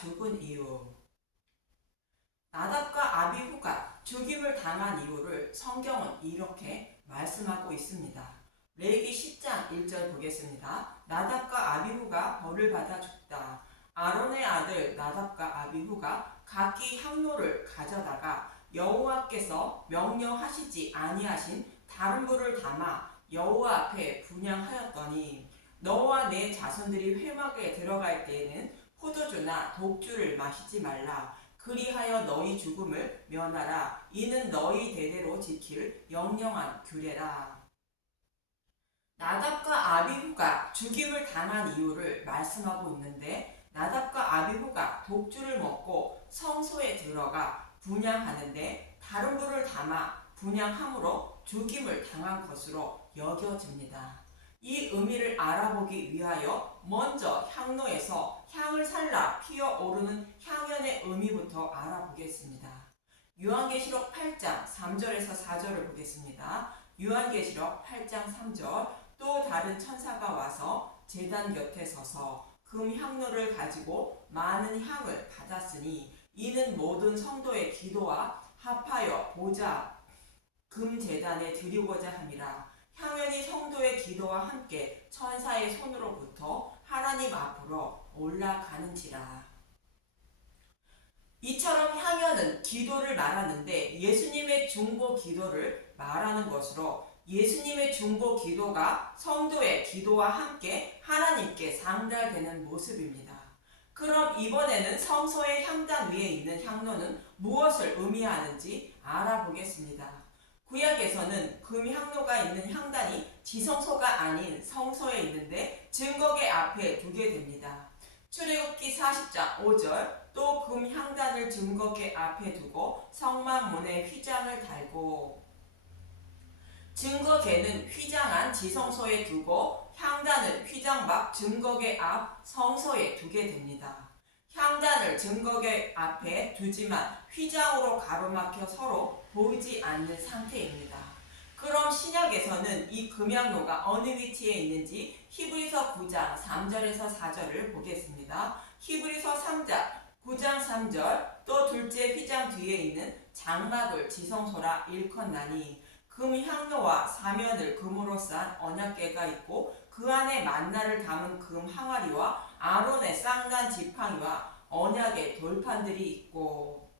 죽은 이유. 나답과 아비후가 죽임을 당한 이유를 성경은 이렇게 말씀하고 있습니다. 레위기 10장 1절 보겠습니다. 나답과 아비후가 벌을 받아 죽다. 아론의 아들 나답과 아비후가 각기 향로를 가져다가 여호와께서 명령하시지 아니하신 다른 불을 담아 여호와 앞에 분향하였더니 너와 내 자손들이 회막에 들어갈 때에는 포도주나 독주를 마시지 말라. 그리하여 너희 죽음을 면하라. 이는 너희 대대로 지킬 영영한 규례라. 나답과 아비후가 죽임을 당한 이유를 말씀하고 있는데, 나답과 아비후가 독주를 먹고 성소에 들어가 분향하는데 다른 불을 담아 분향함으로 죽임을 당한 것으로 여겨집니다. 이 의미를 알아보기 위하여 먼저 향로에서 향을 살라 피어오르는 향연의 의미부터 알아보겠습니다. 요한계시록 8장 3절에서 4절을 보겠습니다. 요한계시록 8장 3절. 또 다른 천사가 와서 제단 곁에 서서 금 향로를 가지고 많은 향을 받았으니 이는 모든 성도의 기도와 합하여 보좌 금 제단에 드리고자 함이라. 향연이 성도의 기도와 함께 천사의 손으로부터 하나님 앞으로 올라가는지라. 이처럼 향연은 기도를 말하는데 예수님의 중보 기도를 말하는 것으로, 예수님의 중보 기도가 성도의 기도와 함께 하나님께 상달되는 모습입니다. 그럼 이번에는 성소의 향단 위에 있는 향로는 무엇을 의미하는지 알아보겠습니다. 구약에서는 금향로가 있는 향단이 지성소가 아닌 성소에 있는데 증거계 앞에 두게 됩니다. 출애굽기 40장 5절. 또 금향단을 증거계 앞에 두고 성막문에 휘장을 달고. 증거계는 휘장한 지성소에 두고 향단을 휘장 밖 증거계 앞 성소에 두게 됩니다. 향단을 증거계 앞에 두지만 휘장으로 가로막혀 서로 보이지 않는 상태입니다. 그럼 신약에서는 이 금향로가 어느 위치에 있는지 히브리서 9장 3절에서 4절을 보겠습니다. 히브리서 3장 9장 3절. 또 둘째 휘장 뒤에 있는 장막을 지성소라 일컫나니 금향로와 사면을 금으로 싼 언약궤가 있고 그 안에 만나를 담은 금 항아리와 아론의 쌍난 지팡이와 언약의 돌판들이 있고.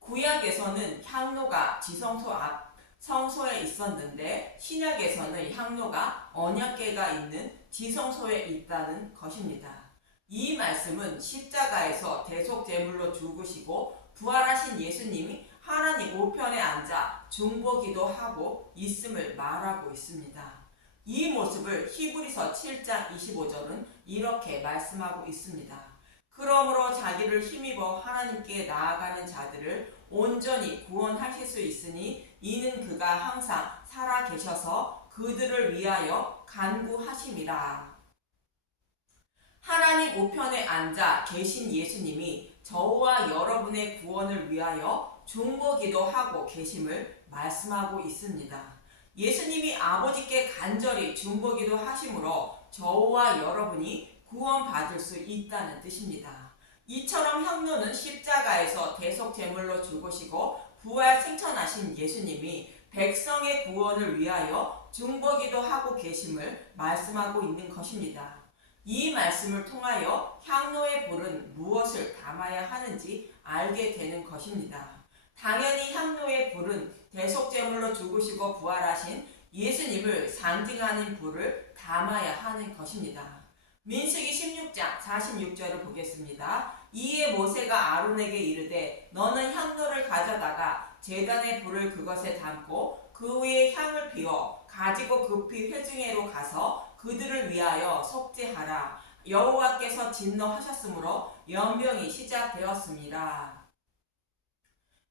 구약에서는 향로가 지성소 앞 성소에 있었는데 신약에서는 향로가 언약궤가 있는 지성소에 있다는 것입니다. 이 말씀은 십자가에서 대속제물로 죽으시고 부활하신 예수님이 하나님 우편에 앉아 중보기도하고 있음을 말하고 있습니다. 이 모습을 히브리서 7장 25절은 이렇게 말씀하고 있습니다. 그러므로 자기를 힘입어 하나님께 나아가는 자들을 온전히 구원하실 수 있으니 이는 그가 항상 살아 계셔서 그들을 위하여 간구하심이라. 하나님 우편에 앉아 계신 예수님이 저와 여러분의 구원을 위하여 중보기도하고 계심을 말씀하고 있습니다. 예수님이 아버지께 간절히 중보기도 하심으로 저와 여러분이 구원받을 수 있다는 뜻입니다. 이처럼 향로는 십자가에서 대속제물로 죽으시고 부활 승천하신 예수님이 백성의 구원을 위하여 중보기도하고 계심을 말씀하고 있는 것입니다. 이 말씀을 통하여 향로의 불은 무엇을 담아야 하는지 알게 되는 것입니다. 당연히 향로의 불은 대속제물로 죽으시고 부활하신 예수님을 상징하는 불을 담아야 하는 것입니다. 민수기 16장 46절을 보겠습니다. 이에 모세가 아론에게 이르되 너는 향로를 가져다가 제단의 불을 그것에 담고 그 위에 향을 피워 가지고 급히 회중회로 가서 그들을 위하여 속죄하라. 여호와께서 진노하셨으므로 연병이 시작되었습니다.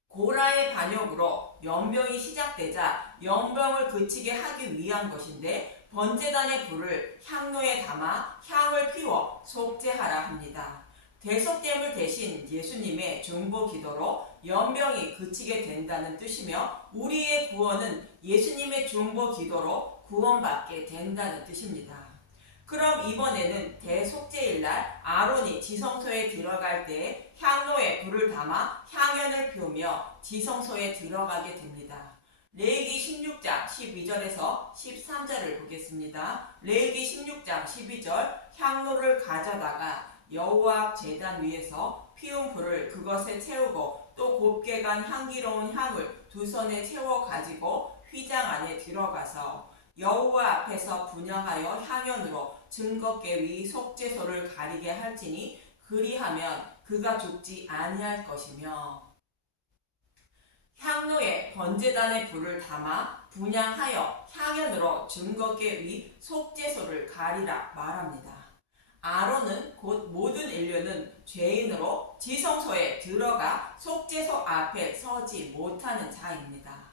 고라의 반역으로 연병이 시작되자 연병을 그치게 하기 위한 것인데 번제단의 불을 향로에 담아 향을 피워 속죄하라 합니다. 대속됨을 대신 예수님의 중보 기도로 연병이 그치게 된다는 뜻이며 우리의 구원은 예수님의 중보 기도로 구원받게 된다는 뜻입니다. 그럼 이번에는 대속죄일날 아론이 지성소에 들어갈 때 향로에 불을 담아 향연을 피우며 지성소에 들어가게 됩니다. 레위기 16장 12절에서 13절을 보겠습니다. 레위기 16장 12절 향로를 가져다가 여호와 제단 위에서 피운 불을 그것에 채우고 또 곱게 간 향기로운 향을 두 손에 채워 가지고 휘장 안에 들어가서 여호와 앞에서 분향하여 향연으로 증거궤 위 속죄소를 가리게 할지니 그리하면 그가 죽지 아니할 것이며 향로에 번제단의 불을 담아 분향하여 향연으로 증거궤 위 속죄소를 가리라 말합니다. 아론은 곧 모든 인류는 죄인으로 지성소에 들어가 속죄소 앞에 서지 못하는 자입니다.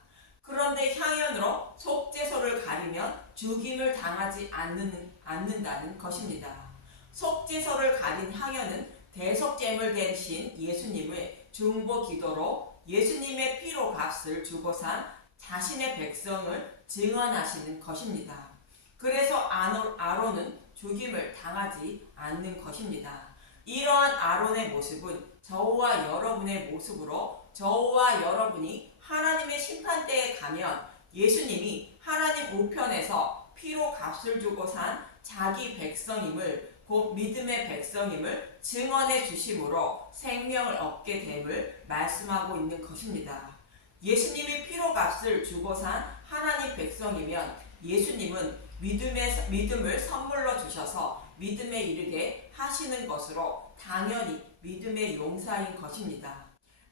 그런데 향연으로 속죄소를 가리면 죽임을 당하지 않는다는 것입니다. 속죄소를 가린 향연은 대속제물 대신 예수님의 중보 기도로 예수님의 피로 값을 주고 산 자신의 백성을 증언하시는 것입니다. 그래서 아론은 죽임을 당하지 않는 것입니다. 이러한 아론의 모습은 저와 여러분의 모습으로 저와 여러분이 하나님의 심판대에 가면 예수님이 하나님 우편에서 피로 값을 주고 산 자기 백성임을 곧 믿음의 백성임을 증언해 주심으로 생명을 얻게 됨을 말씀하고 있는 것입니다. 예수님이 피로 값을 주고 산 하나님 백성이면 예수님은 믿음을 선물로 주셔서 믿음에 이르게 하시는 것으로 당연히 믿음의 용사인 것입니다.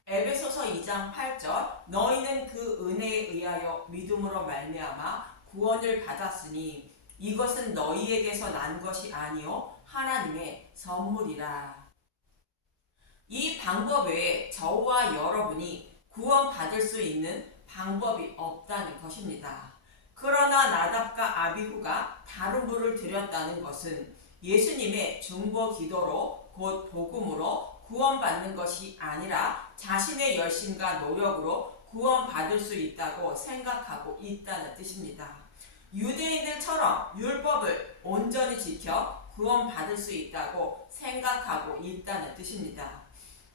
에베소서 2장 8절 너희는 그 은혜에 의하여 믿음으로 말미암아 구원을 받았으니 이것은 너희에게서 난 것이 아니요 하나님의 선물이라. 이 방법 외에 저와 여러분이 구원받을 수 있는 방법이 없다는 것입니다. 그러나 나답과 아비후가 다른 불을 드렸다는 것은 예수님의 중보 기도로 곧 복음으로 구원받는 것이 아니라 자신의 열심과 노력으로 구원받을 수 있다고 생각하고 있다는 뜻입니다. 유대인들처럼 율법을 온전히 지켜 구원받을 수 있다고 생각하고 있다는 뜻입니다.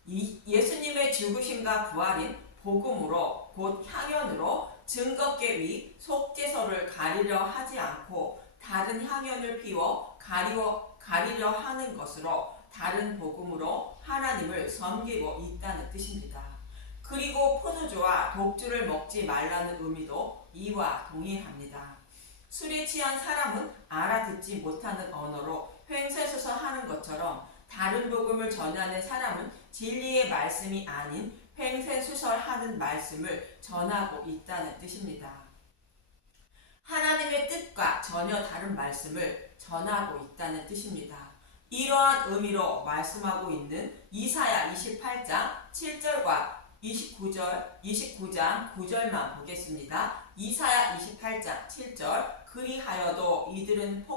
예수님의 죽으심과 부활인 복음으로 곧 향연으로 증거궤 위 속죄소를 가리려 하지 않고 다른 향연을 피워 가리려 하는 것으로 다른 복음으로 하나님을 섬기고 있다는 뜻입니다. 그리고 포도주와 독주를 먹지 말라는 의미도 이와 동일합니다. 술에 취한 사람은 알아듣지 못하는 언어로 횡설수설하는 것처럼 다른 복음을 전하는 사람은 진리의 말씀이 아닌 횡설수설하는 말씀을 전하고 있다는 뜻입니다. 하나님의 뜻과 전혀 다른 말씀을 전하고 있다는 뜻입니다. 이러한 의미로 말씀하고 있는 이사야 28장 7절과 29장 9절만 보겠습니다. 이사야 28장 7절 그리하여도 이들은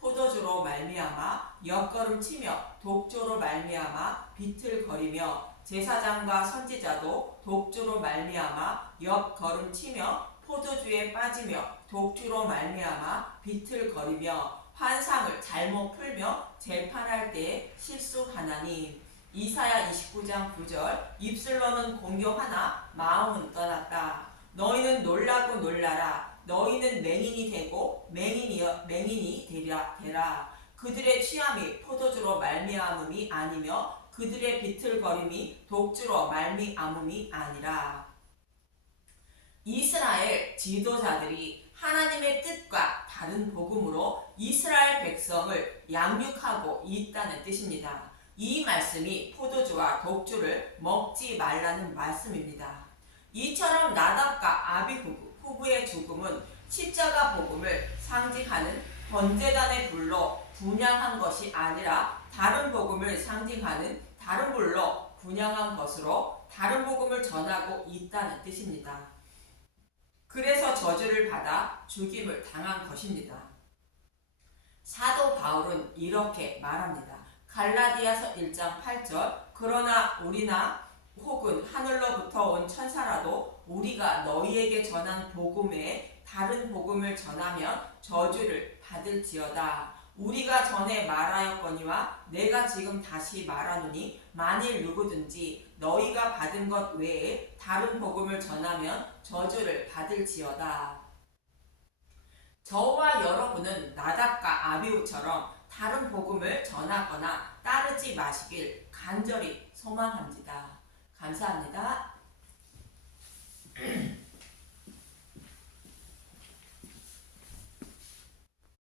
포도주로 말미암아 옆걸음치며 독주로 말미암아 비틀거리며 제사장과 선지자도 독주로 말미암아 옆걸음치며 포도주에 빠지며 독주로 말미암아 비틀거리며 환상을 잘못 풀며 재판할 때에 실수하나니. 이사야 29장 9절 입술로는 공경하나 마음은 떠났다. 너희는 놀라고 놀라라. 너희는 맹인이 되고 맹인이 되라. 그들의 취함이 포도주로 말미암음이 아니며 그들의 비틀거림이 독주로 말미암음이 아니라. 이스라엘 지도자들이 하나님의 뜻과 다른 복음으로 이스라엘 백성을 양육하고 있다는 뜻입니다. 이 말씀이 포도주와 독주를 먹지 말라는 말씀입니다. 이처럼 나답과 아비후의 죽음은 십자가 복음을 상징하는 번제단의 불로 분향한 것이 아니라 다른 복음을 상징하는 다른 불로 분향한 것으로 다른 복음을 전하고 있다는 뜻입니다. 그래서 저주를 받아 죽임을 당한 것입니다. 사도 바울은 이렇게 말합니다. 갈라디아서 1장 8절 그러나 우리나 혹은 하늘로부터 온 천사라도 우리가 너희에게 전한 복음 외에 다른 복음을 전하면 저주를 받을지어다. 우리가 전에 말하였거니와 내가 지금 다시 말하노니 만일 누구든지 너희가 받은 것 외에 다른 복음을 전하면 저주를 받을지어다. 저와 여러분은 나답과 아비후처럼 다른 복음을 전하거나 따르지 마시길 간절히 소망합니다. 감사합니다.